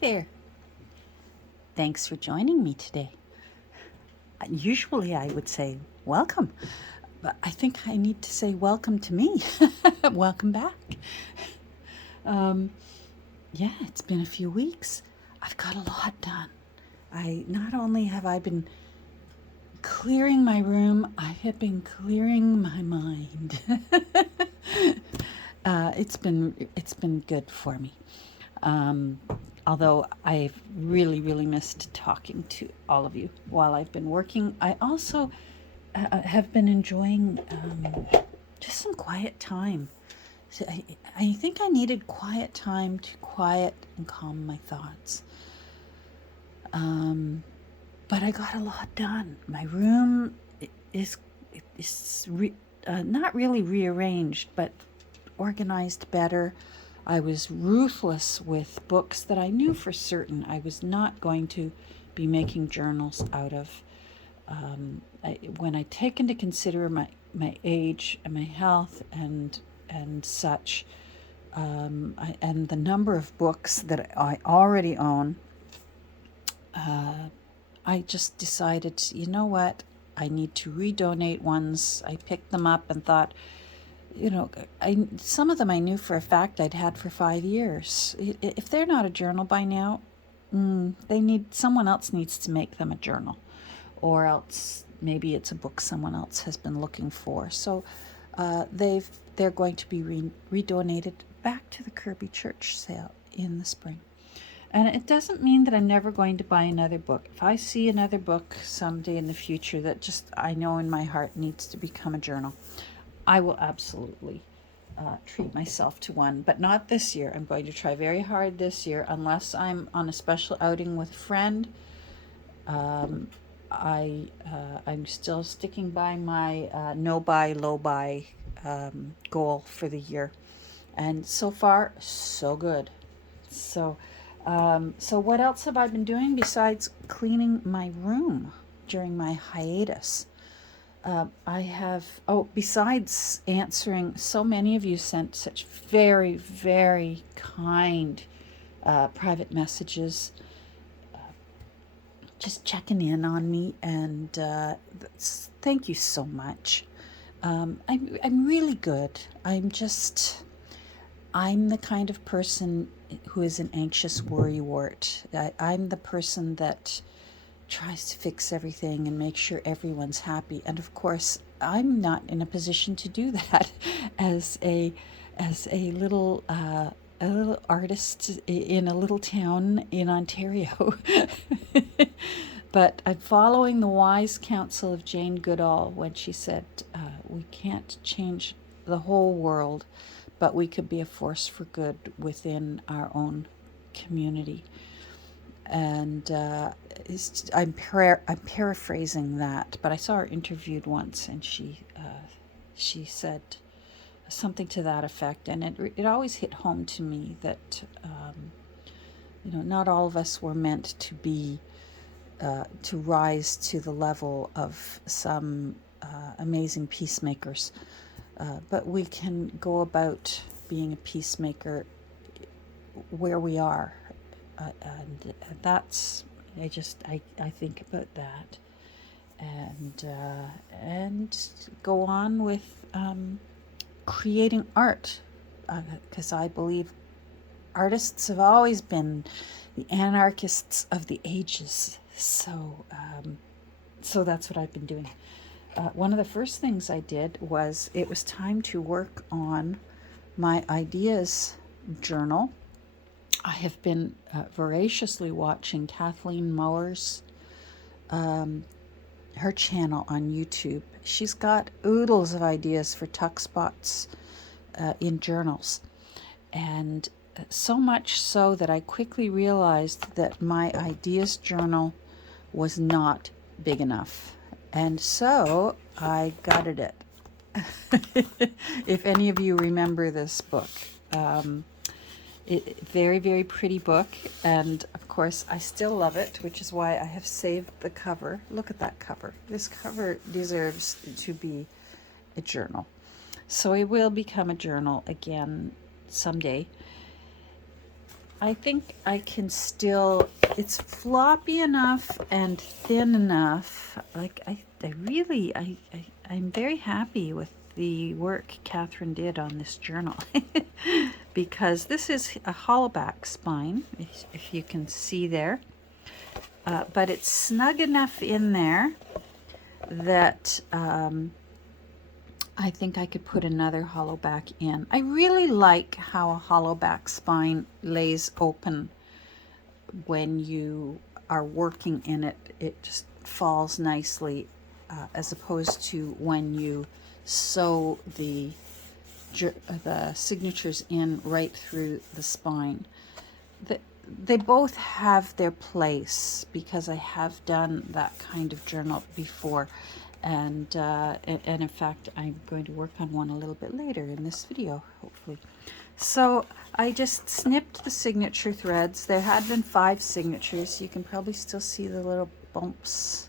there. Thanks for joining me today. Usually I would say welcome, but I think I need to say welcome to me. Welcome back. Yeah, it's been a few weeks. I've got a lot done. Not only have I been clearing my room, I have been clearing my mind. It's been good for me. Although I've really missed talking to all of you while I've been working, I also have been enjoying just some quiet time. So I think I needed quiet time to quiet and calm my thoughts. But I got a lot done. My room is not really rearranged, but organized better. I was ruthless with books that I knew for certain I was not going to be making journals out of. When I take into consider my age and my health and such, and the number of books that I already own, I just decided, you know what, I need to redonate ones. I picked them up and thought, some of them I knew for a fact I'd had for 5 years. If they're not a journal by now, someone else needs to make them a journal, or else maybe it's a book someone else has been looking for. So they're going to be redonated back to the Kirby Church sale in the spring. And it doesn't mean that I'm never going to buy another book. If I see another book someday in the future that just I know in my heart needs to become a journal, I will absolutely treat myself to one, but not this year. I'm going to try very hard this year, unless I'm on a special outing with a friend. I'm still sticking by my no buy, low buy goal for the year, and so far so good. So what else have I been doing besides cleaning my room during my hiatus? Besides answering, so many of you sent such very kind private messages, just checking in on me, and thank you so much. I'm really good. I'm the kind of person who is an anxious worrywart. I'm the person that tries to fix everything and make sure everyone's happy. And of course, I'm not in a position to do that as a little artist in a little town in Ontario. But I'm following the wise counsel of Jane Goodall when she said, we can't change the whole world, but we could be a force for good within our own community. And I'm paraphrasing that, but I saw her interviewed once, and she said something to that effect, and it always hit home to me that not all of us were meant to be to rise to the level of some amazing peacemakers, but we can go about being a peacemaker where we are. And that's, I think about that, and go on with creating art, because I believe artists have always been the anarchists of the ages. So that's what I've been doing. One of the first things I did was, it was time to work on my ideas journal. I have been voraciously watching Kathleen Mower's her channel on YouTube. She's got oodles of ideas for tuck spots in journals, and so much so that I quickly realized that my ideas journal was not big enough, and so I gutted it. If any of you remember this book, very pretty book, and of course I still love it, which is why I have saved the cover. Look at that cover. This cover deserves to be a journal, so it will become a journal again someday. I think I can still, it's floppy enough and thin enough. Like I really, I'm very happy with the work Catherine did on this journal because this is a hollowback spine, if you can see there. But it's snug enough in there that I think I could put another hollow back in. I really like how a hollow back spine lays open when you are working in it. It just falls nicely as opposed to when you sew the signatures in right through the spine. They both have their place because I have done that kind of journal before. And in fact, I'm going to work on one a little bit later in this video, hopefully. So I just snipped the signature threads. There had been 5 signatures. You can probably still see the little bumps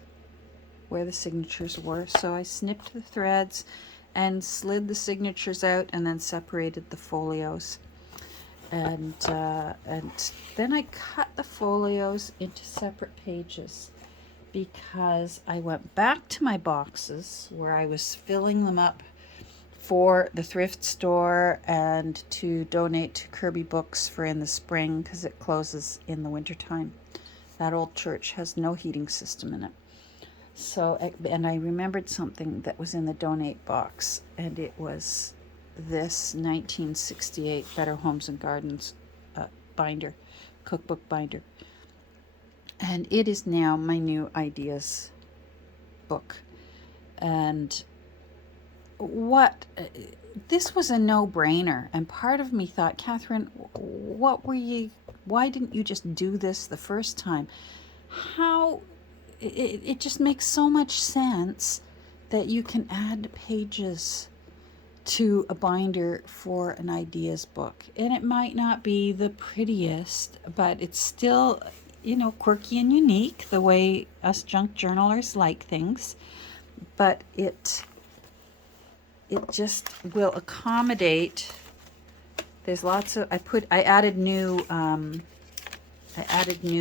where the signatures were. So I snipped the threads and slid the signatures out and then separated the folios. And then I cut the folios into separate pages, because I went back to my boxes where I was filling them up for the thrift store and to donate to Kirby Books for in the spring, because it closes in the wintertime. That old church has no heating system in it. So, and I remembered something that was in the donate box, and it was this 1968 Better Homes and Gardens binder, cookbook binder. And it is now my new ideas book. And this was a no-brainer. And part of me thought, Catherine, why didn't you just do this the first time? It just makes so much sense that you can add pages to a binder for an ideas book. And it might not be the prettiest, but it's still, quirky and unique, the way us junk journalers like things. But it just will accommodate. There's lots of, I added new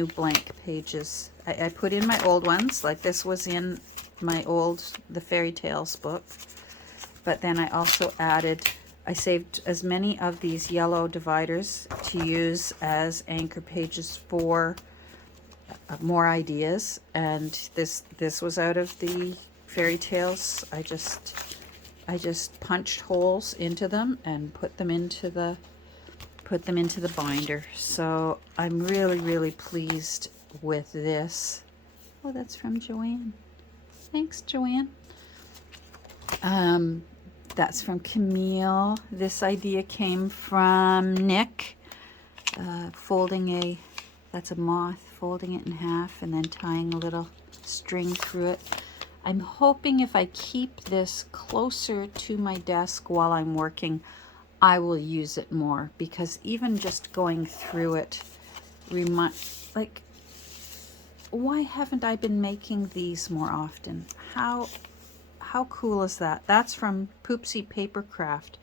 blank pages. I put in my old ones, like this was in my the Fairy Tales book. But then I also I saved as many of these yellow dividers to use as anchor pages for more ideas. And this was out of the Fairy Tales. I just punched holes into them and put them into the binder. So I'm really, really pleased with this. Oh, that's from Joanne. Thanks, Joanne. That's from Camille. This idea came from Nick. That's a moth, folding it in half and then tying a little string through it. I'm hoping if I keep this closer to my desk while I'm working, I will use it more, because even just going through it, why haven't I been making these more often? How cool is that? That's from Poopsie Papercraft.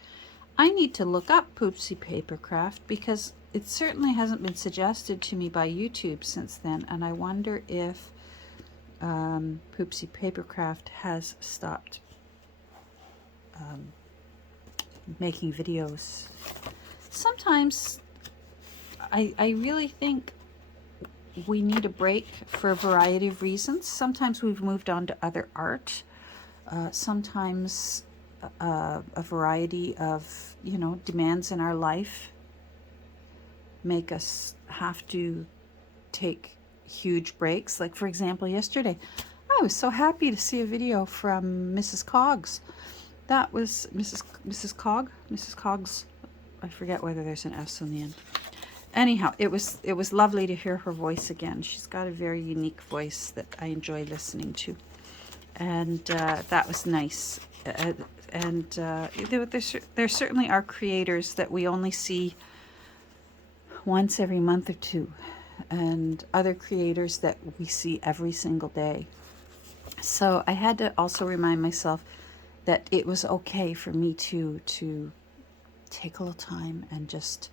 I need to look up Poopsie Papercraft because it certainly hasn't been suggested to me by YouTube since then, and I wonder if Poopsie Papercraft has stopped making videos. Sometimes I really think we need a break for a variety of reasons. Sometimes we've moved on to other art. Sometimes a variety of, demands in our life make us have to take huge breaks. Like, for example, yesterday, I was so happy to see a video from Mrs. Coggs. That was Mrs. Coggs. I forget whether there's an S on the end. Anyhow, it was lovely to hear her voice again. She's got a very unique voice that I enjoy listening to. And that was nice. There certainly are creators that we only see once every month or two, and other creators that we see every single day. So I had to also remind myself that it was okay for me to take a little time and just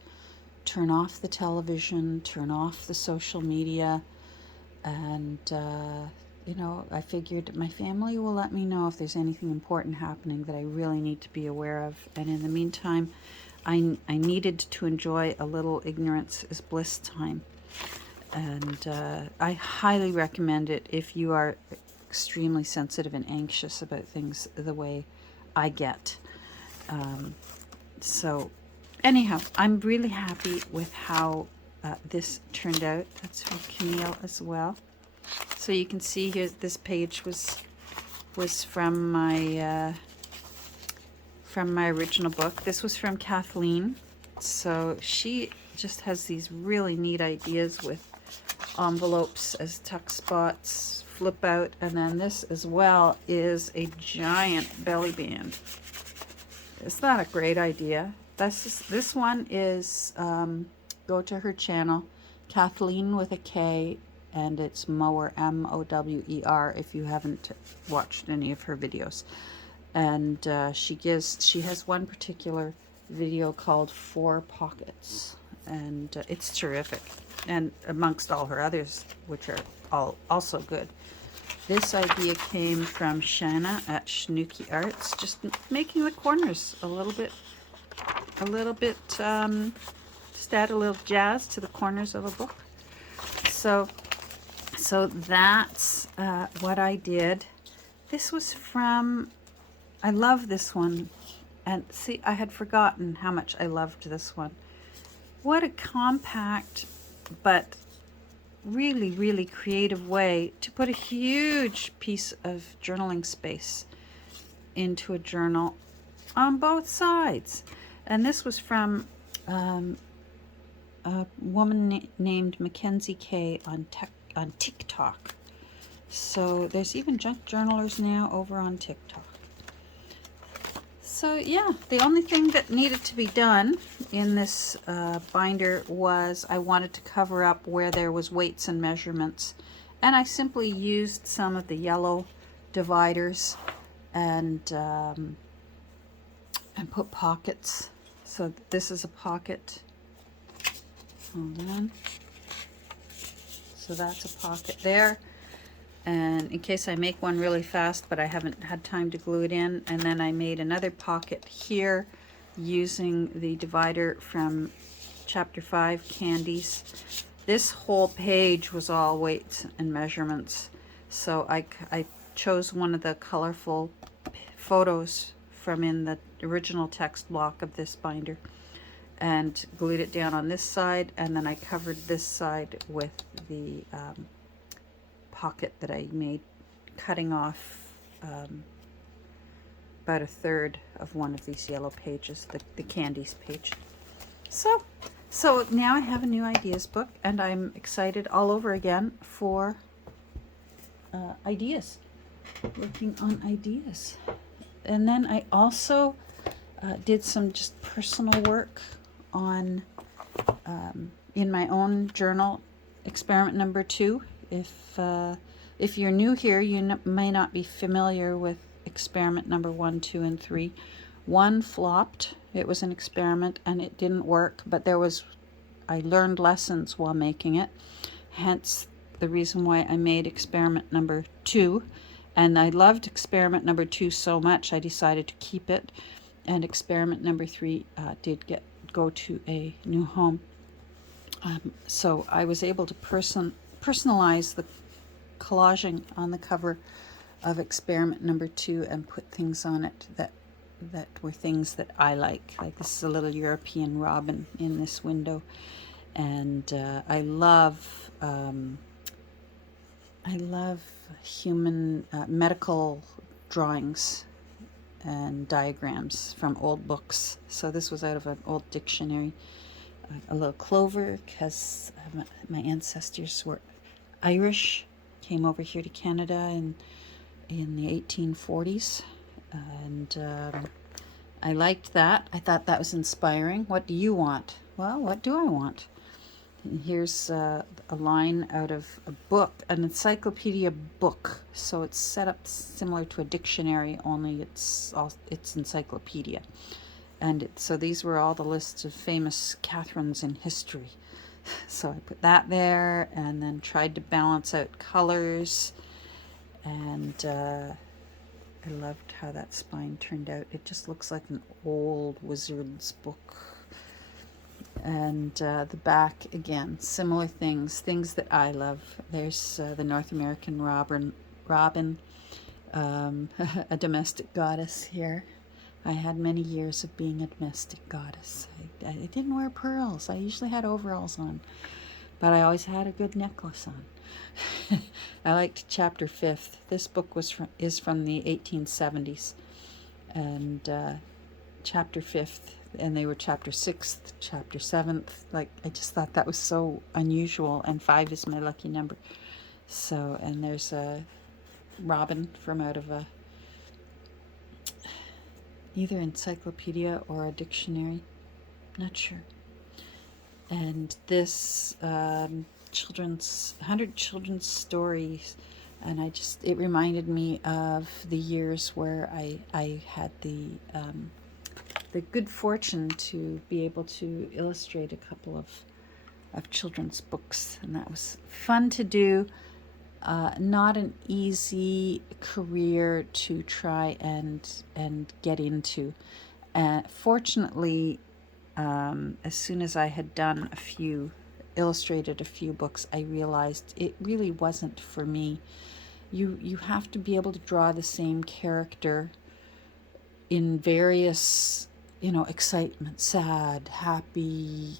turn off the television, turn off the social media, and I figured my family will let me know if there's anything important happening that I really need to be aware of. And in the meantime, I needed to enjoy a little ignorance is bliss time. And I highly recommend it if you are extremely sensitive and anxious about things the way I get. So anyhow, I'm really happy with how this turned out. That's from Camille as well. So you can see here this page was from my original book. This was from Kathleen. So she just has these really neat ideas with envelopes as tuck spots, flip out, and then this as well is a giant belly band. It's not a great idea. This one is go to her channel, Kathleen with a K, and it's Mower, Mower, if you haven't watched any of her videos. And she has one particular video called 4 Pockets, and it's terrific, and amongst all her others, which are all also good. This idea came from Shanna at Snooky Arts, just making the corners a little bit just add a little jazz to the corners of a book. So that's what I did. This was from, I love this one, and see, I had forgotten how much I loved this one. What a compact but really, really creative way to put a huge piece of journaling space into a journal on both sides. And this was from a woman named Mackenzie K on TikTok. So there's even junk journalers now over on TikTok. So yeah, the only thing that needed to be done in this binder was I wanted to cover up where there was weights and measurements, and I simply used some of the yellow dividers and put pockets. So this is a pocket. Hold on. So that's a pocket there. And in case I make one really fast, but I haven't had time to glue it in. And then I made another pocket here using the divider from Chapter 5, Candies. This whole page was all weights and measurements. So I chose one of the colorful photos from in the original text block of this binder and glued it down on this side, and then I covered this side with the pocket that I made, cutting off about a third of one of these yellow pages, the Candies page. So now I have a new ideas book, and I'm excited all over again for ideas, working on ideas. And then I also did some just personal work on in my own journal, experiment number 2. If you're new here, you may not be familiar with experiment number 1, 2, and 3. 1 flopped. It was an experiment and it didn't work, but I learned lessons while making it. Hence the reason why I made experiment number 2. And I loved experiment number 2 so much I decided to keep it. And experiment number 3 did go to a new home. So I was able to personalize the collaging on the cover of experiment number 2 and put things on it that were things that I like. Like this is a little European robin in this window, and I love human medical drawings and diagrams from old books. So this was out of an old dictionary. A little clover, because my ancestors were Irish, came over here to Canada in the 1840s, and I liked that. I thought that was inspiring. What do you want? Well, what do I want? And here's a line out of a book, an encyclopedia book. So it's set up similar to a dictionary, only it's encyclopedia. so these were all the lists of famous Catherines in history. So I put that there, and then tried to balance out colors, and I loved how that spine turned out. It just looks like an old wizard's book. And the back, again, similar things that I love. There's the North American robin, a domestic goddess here. I had many years of being a domestic goddess. I didn't wear pearls. I usually had overalls on, but I always had a good necklace on. I liked Chapter 5th. This book is from the 1870s, and Chapter 5th, and they were Chapter 6th, Chapter 7th. Like, I just thought that was so unusual, and 5 is my lucky number. So, and there's a robin from out of a either encyclopedia or a dictionary, not sure. And this 100 children's stories, and it reminded me of the years where I had the good fortune to be able to illustrate a couple of children's books, and that was fun to do. Not an easy career to try and get into. Fortunately, as soon as I had illustrated a few books, I realized it really wasn't for me. You have to be able to draw the same character in various, excitement, sad, happy,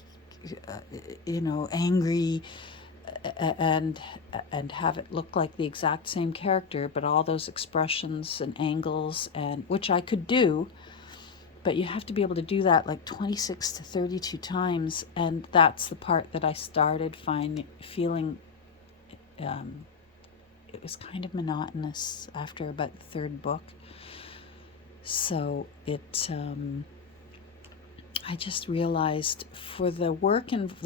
angry, and have it look like the exact same character, but all those expressions and angles, and which I could do, but you have to be able to do that like 26 to 32 times, and that's the part that I started feeling it was kind of monotonous after about the third book. So I just realized for the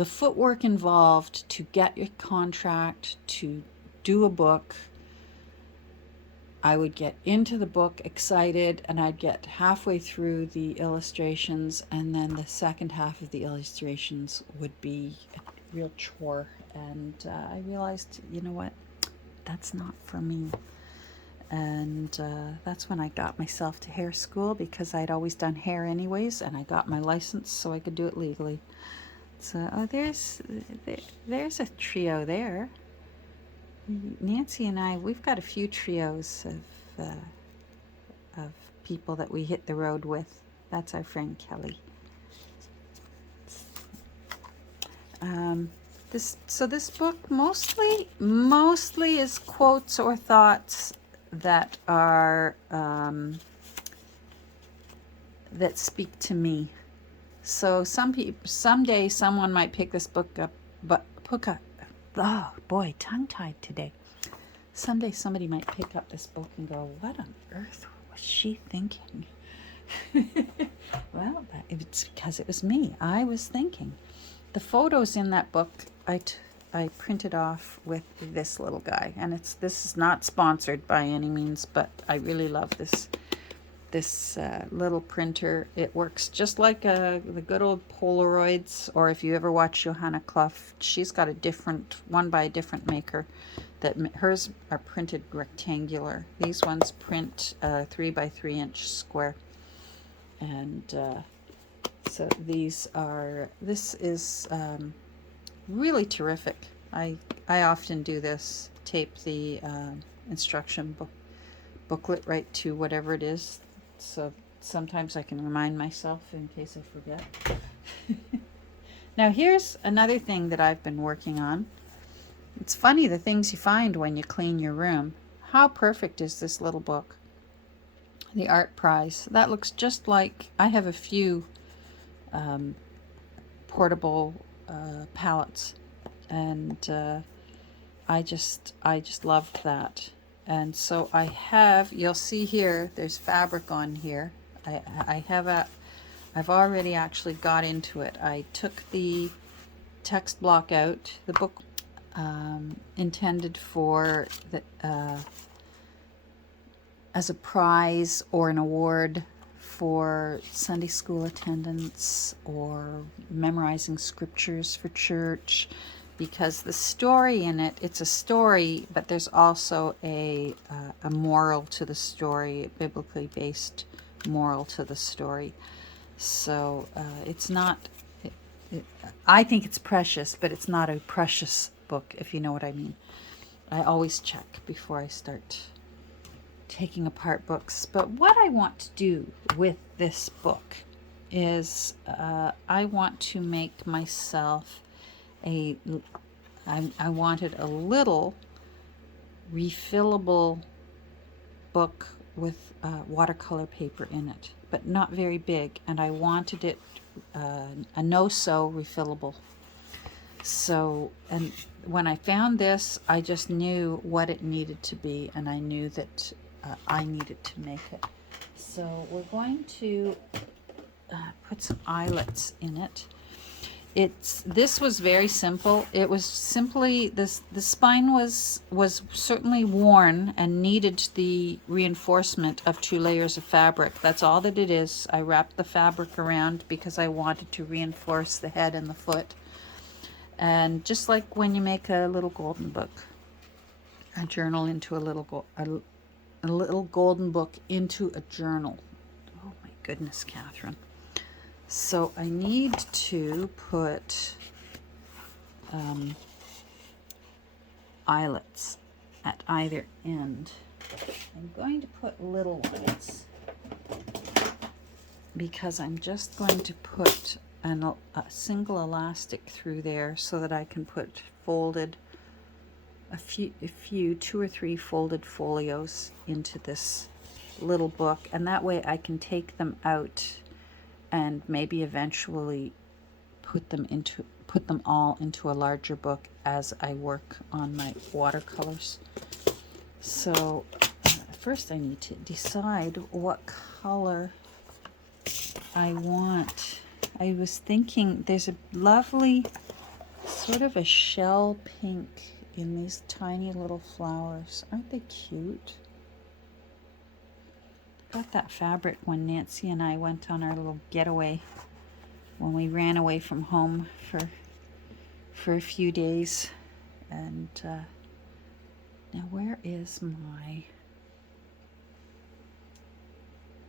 footwork involved to get your contract to do a book, I would get into the book excited, and I'd get halfway through the illustrations, and then the second half of the illustrations would be a real chore. And I realized, you know what, that's not for me. And that's when I got myself to hair school, because I'd always done hair anyways, and I got my license so I could do it legally. So there's a trio there. Nancy and I, we've got a few trios of people that we hit the road with. That's our friend Kelly. This book mostly is quotes or thoughts that are that speak to me. So someday someone might pick this book up, oh boy, tongue-tied today. Someday somebody might pick up this book and go, what on earth was she thinking? Well, it's because it was me. I was thinking. The photos in that book, I printed off with this little guy, and this is not sponsored by any means, but I really love this little printer. It works just like the good old Polaroids, or if you ever watch Johanna Clough, she's got a different one by a different maker. Hers are printed rectangular. These ones print 3 by 3 inch square, and so this is really terrific. I often do this, tape the instruction booklet right to whatever it is, so sometimes I can remind myself in case I forget. Now here's another thing that I've been working on. It's funny the things you find when you clean your room. How perfect is this little book? The Art Prize. That looks just like, I have a few portable palettes, and I just loved that. And so you'll see here, there's fabric on here. I've already actually got into it. I took the text block out, the book intended for as a prize or an award for Sunday school attendance or memorizing scriptures for church, because the story in it, it's a story, but there's also a moral to the story, a biblically based moral to the story. So it's not, I think it's precious, but it's not a precious book, if you know what I mean. I always check before I start taking apart books. But what I want to do with this book is I want to make myself I wanted a little refillable book with watercolor paper in it, but not very big, and I wanted it a no-sew refillable. So, and when I found this, I just knew what it needed to be, and I knew that I needed to make it. So we're going to put some eyelets in it. This was very simple. It was simply this. The spine was certainly worn and needed the reinforcement of 2 layers of fabric. That's all that it is. I wrapped the fabric around because I wanted to reinforce the head and the foot. And just like when you make a little golden book, a journal into a little golden book into a journal. Oh my goodness, Catherine. So I need to put eyelets at either end. I'm going to put little ones because I'm just going to put a single elastic through there so that I can put folded, a few 2 or 3 folded folios into this little book, and that way I can take them out and maybe eventually put them all into a larger book as I work on my watercolors. So first I need to decide what color I want. I was thinking there's a lovely sort of a shell pink in these tiny little flowers. Aren't they cute? Got that fabric when Nancy and I went on our little getaway, when we ran away from home for a few days. And now where is my,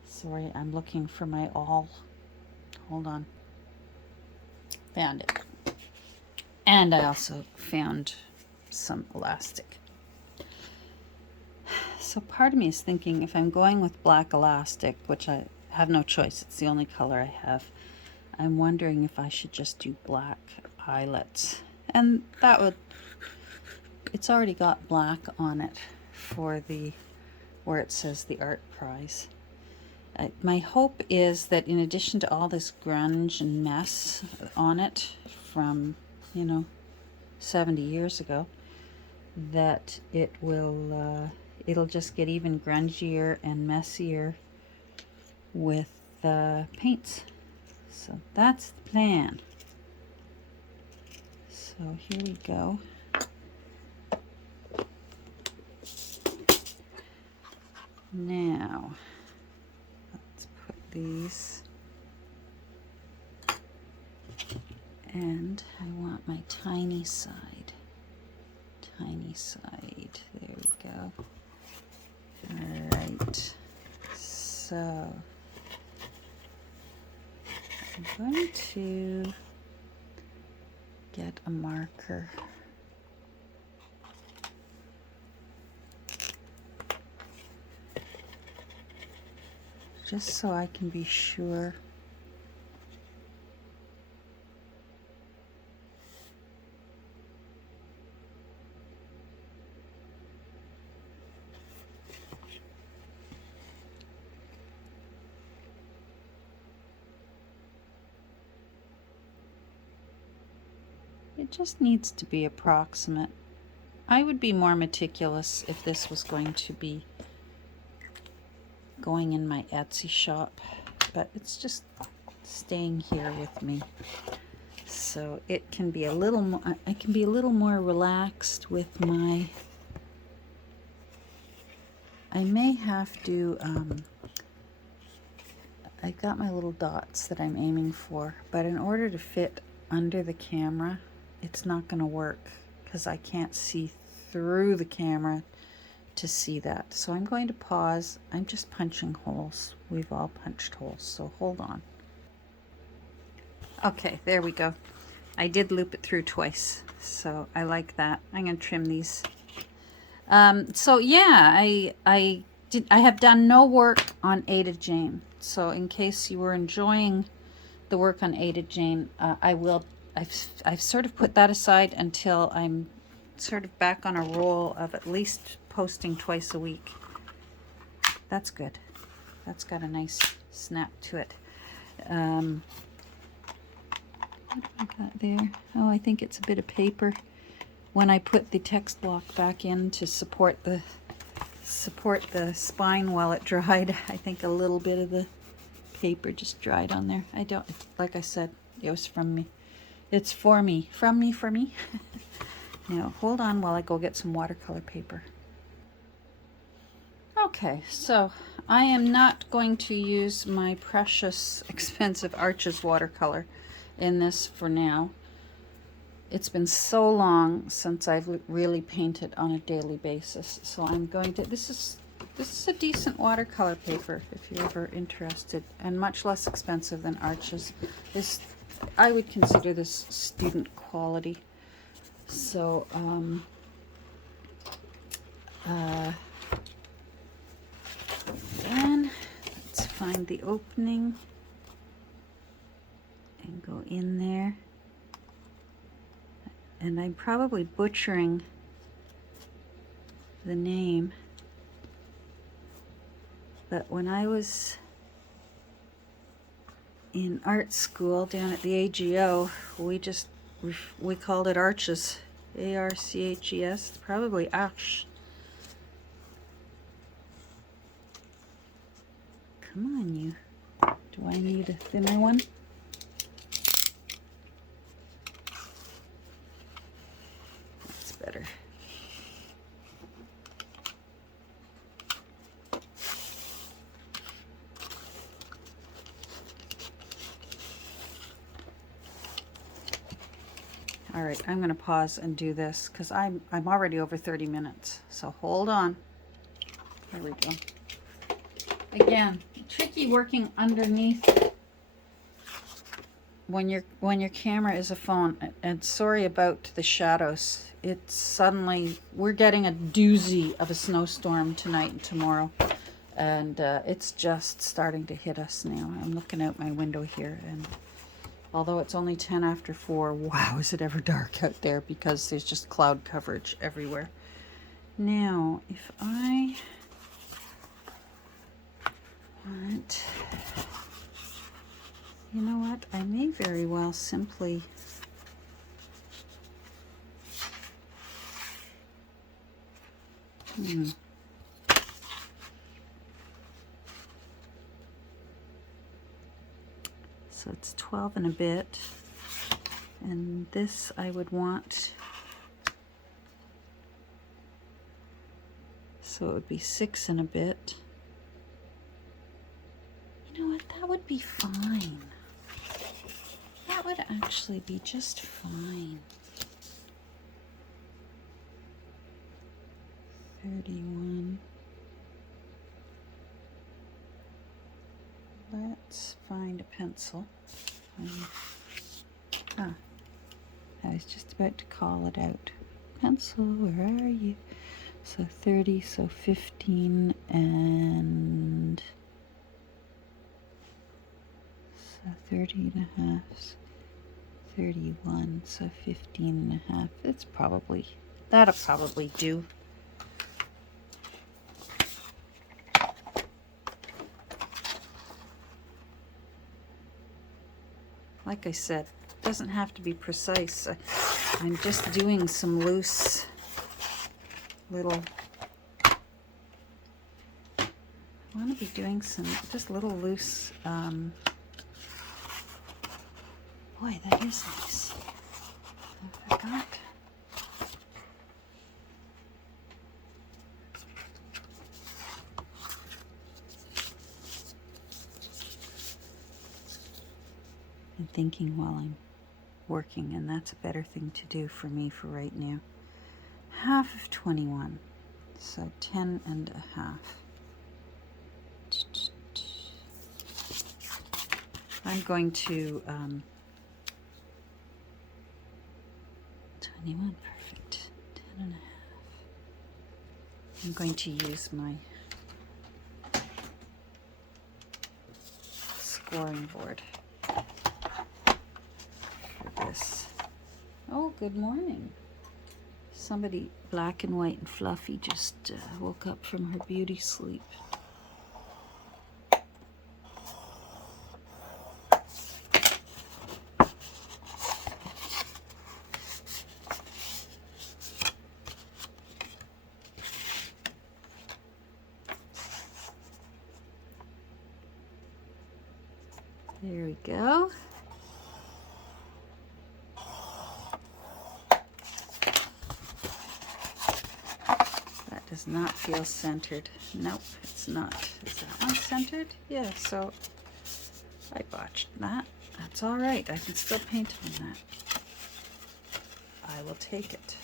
sorry, I'm looking for my awl. Hold on. Found it. And I also found some elastic. So part of me is thinking, if I'm going with black elastic, which I have no choice, it's the only color I have, I'm wondering if I should just do black eyelets. And that would, it's already got black on it for the, where it says the art prize. My hope is that in addition to all this grunge and mess on it from, 70 years ago, that it will, it'll just get even grungier and messier with paints. So that's the plan. So here we go. Now, let's put these, and I want my tiny side. There we go. All right. So I'm going to get a marker. Just so I can be sure. It just needs to be approximate. I would be more meticulous if this was going to be going in my Etsy shop, but it's just staying here with me. So it can be a little more, I can be a little more relaxed with my, I may have to, I got my little dots that I'm aiming for, but in order to fit under the camera, it's not going to work because I can't see through the camera to see that. So I'm going to pause. I'm just punching holes. We've all punched holes, so hold on. Okay, there we go. I did loop it through twice, so I like that. I'm going to trim these. So yeah, I have done no work on Ada Jane. So in case you were enjoying the work on Ada Jane, I've sort of put that aside until I'm sort of back on a roll of at least posting twice a week. That's good. That's got a nice snap to it. What have I got there? Oh, I think it's a bit of paper. When I put the text block back in to support the spine while it dried, I think a little bit of the paper just dried on there. I don't, like I said, it was from me. It's for me. From me, for me. Now, hold on while I go get some watercolor paper. Okay, so I am not going to use my precious, expensive Arches watercolor in this for now. It's been so long since I've really painted on a daily basis, so I'm going to, this is a decent watercolor paper if you're ever interested, and much less expensive than Arches. This, I would consider this student quality. So then let's find the opening and go in there. And I'm probably butchering the name, but when I was in art school down at the AGO, we called it Arches, A-R-C-H-E-S, probably Arch. Come on, you. Do I need a thinner one? That's better. All right, I'm going to pause and do this because I'm already over 30 minutes. So hold on. There we go. Again, tricky working underneath when your camera is a phone. And sorry about the shadows. It's suddenly, we're getting a doozy of a snowstorm tonight and tomorrow, and it's just starting to hit us now. I'm looking out my window here, and although it's only 10 after 4, wow, is it ever dark out there because there's just cloud coverage everywhere. Now, if I want, you know what, I may very well simply so it's 12 and a bit, and this I would want, so it would be 6 and a bit. You know what, that would be fine. That would actually be just fine. 31. Let's find a pencil. I was just about to call it out. Pencil, where are you? So 30, so 15, and so 30 and a half, 31, so 15 and a half. It's probably, that'll probably do. Like I said, it doesn't have to be precise. I'm just doing some loose little, I want to be doing some just little loose, boy, that is nice. I forgot. and thinking while I'm working, and that's a better thing to do for me for right now. Half of 21, so 10 and a half. I'm going to 21, perfect, 10 and a half. I'm going to use my scoring board for this. Oh, good morning. Somebody black and white and fluffy just woke up from her beauty sleep. There we go. That does not feel centered. Nope, it's not. Is that one centered? Yeah, so I botched that. That's all right. I can still paint on that. I will take it.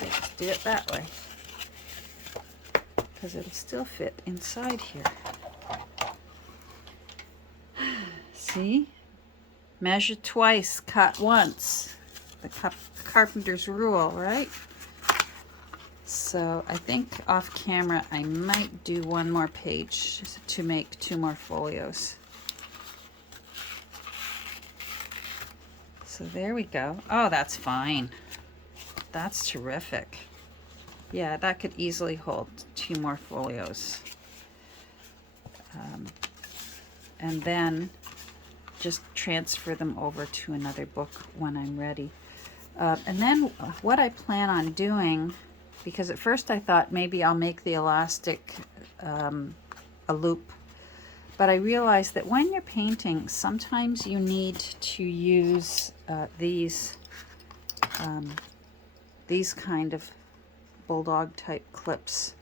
Let's do it that way, because it'll still fit inside here. See? Measure twice, cut once. The carpenter's rule, right? So I think off camera I might do one more page to make 2 more folios. So there we go. Oh, that's fine. That's terrific. Yeah, that could easily hold 2 more folios. And then just transfer them over to another book when I'm ready. And then what I plan on doing, because at first I thought maybe I'll make the elastic a loop, but I realized that when you're painting, sometimes you need to use these kind of bulldog type clips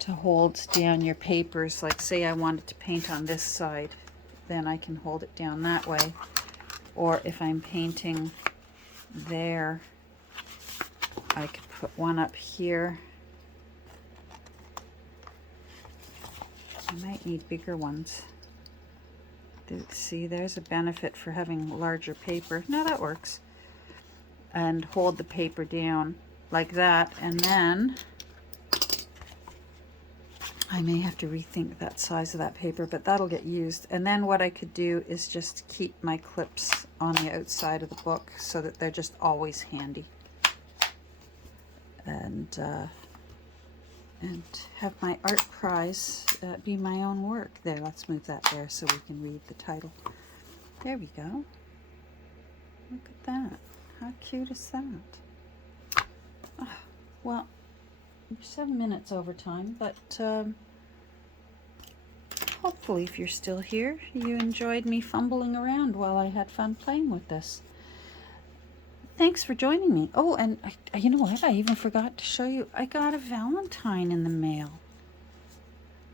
to hold down your papers. Like say I wanted to paint on this side, then I can hold it down that way. Or if I'm painting there, I could put one up here. I might need bigger ones. See, there's a benefit for having larger paper. No, that works. And hold the paper down like that, and then I may have to rethink that size of that paper, but that'll get used. And then what I could do is just keep my clips on the outside of the book so that they're just always handy. And have my art prize be my own work. There, let's move that there so we can read the title. There we go. Look at that. How cute is that? Oh, well, 7 minutes over time, but hopefully if you're still here, you enjoyed me fumbling around while I had fun playing with this. Thanks for joining me. Oh, and you know what? I even forgot to show you. I got a Valentine in the mail.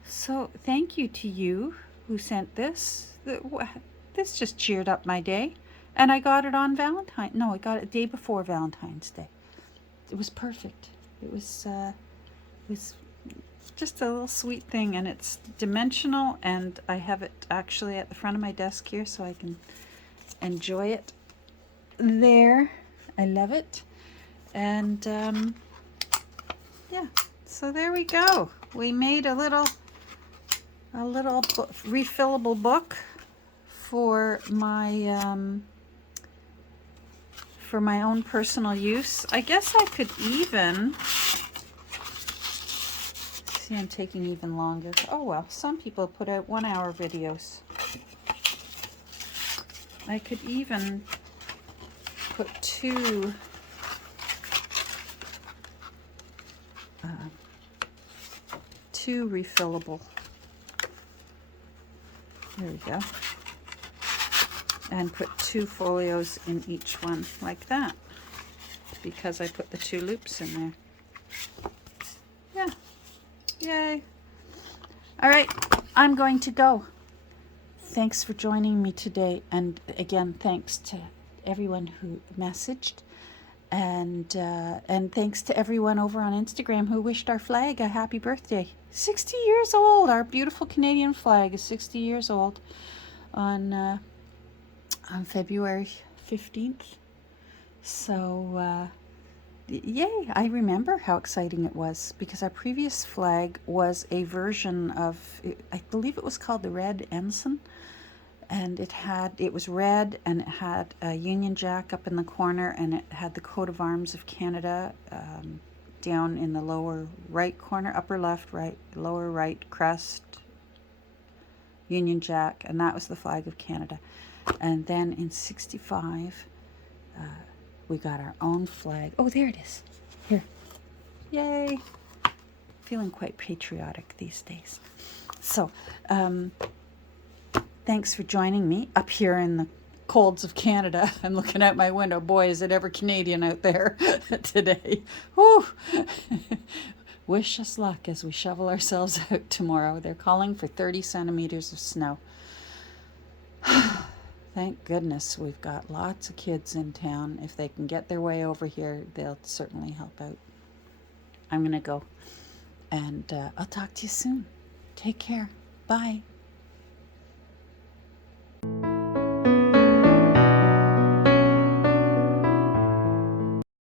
So thank you to you who sent this. This just cheered up my day. And I got it on Valentine. No, I got it the day before Valentine's Day. It was perfect. It was just a little sweet thing, and it's dimensional, and I have it actually at the front of my desk here so I can enjoy it there. I love it. And yeah, so there we go. We made a little refillable book for my own personal use. I guess I could even see, I'm taking even longer. Oh well, some people put out 1-hour videos. I could even put 2 refillable. There we go. And put 2 folios in each one like that, because I put the 2 loops in there. Yeah. Yay. All right, I'm going to go. thanks for joining me today. And again, thanks to everyone who messaged. And thanks to everyone over on Instagram who wished our flag a happy birthday. 60 years old. Our beautiful Canadian flag is 60 years old on February 15th. So, yay, I remember how exciting it was because our previous flag was a version of, I believe it was called the Red Ensign. And it was red, and it had a Union Jack up in the corner, and it had the coat of arms of Canada down in the lower right corner, upper left, right, lower right crest, Union Jack, and that was the flag of Canada. And then in 65, we got our own flag. Oh, there it is. Here. Yay. Feeling quite patriotic these days. So, thanks for joining me up here in the colds of Canada. I'm looking out my window. Boy, is it ever Canadian out there today. Whew. Wish us luck as we shovel ourselves out tomorrow. They're calling for 30 centimeters of snow. Thank goodness we've got lots of kids in town. If they can get their way over here, they'll certainly help out. I'm going to go. And I'll talk to you soon. Take care. Bye.